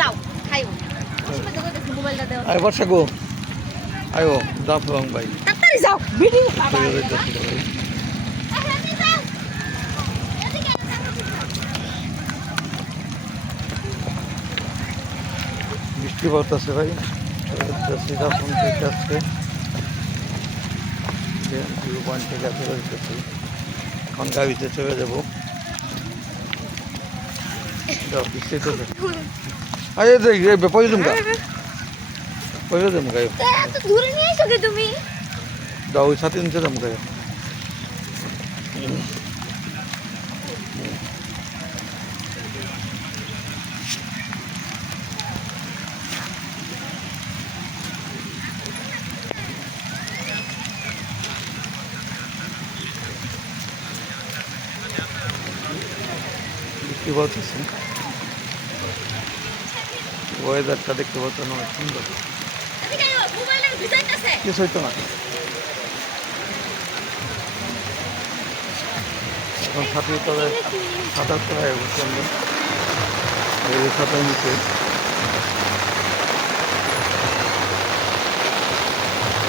যাও খাইও সময় তো কইতেছি মোবাইলটা দাও আয় বর্ষা গো আয়ো জাফলং ভাই তাড়াতাড়ি যাও ভিডিও বাবা বৃষ্টি পড়তেছে ভাই জাফলং থেকে আসছে ভিউ পয়েন্ট থেকে চলে যেতেছি এখন গাড়িতে চলে যাবো বৃষ্টি তো আরে পয়সা দেবো পয়সা দেবো গায়ে এত দূরে নিয়ে এসো কে তুমি দাও ওই সাথে নিচে দেবো গায়ে বৃষ্টি পড়তেছে ওয়েদারটা দেখতে পাচ্ছেন অনেক সুন্দর কিছু হইতো না এখন সাঁতার তলায় সাঁতার তলায় বসে আমরা সাঁতার নিচে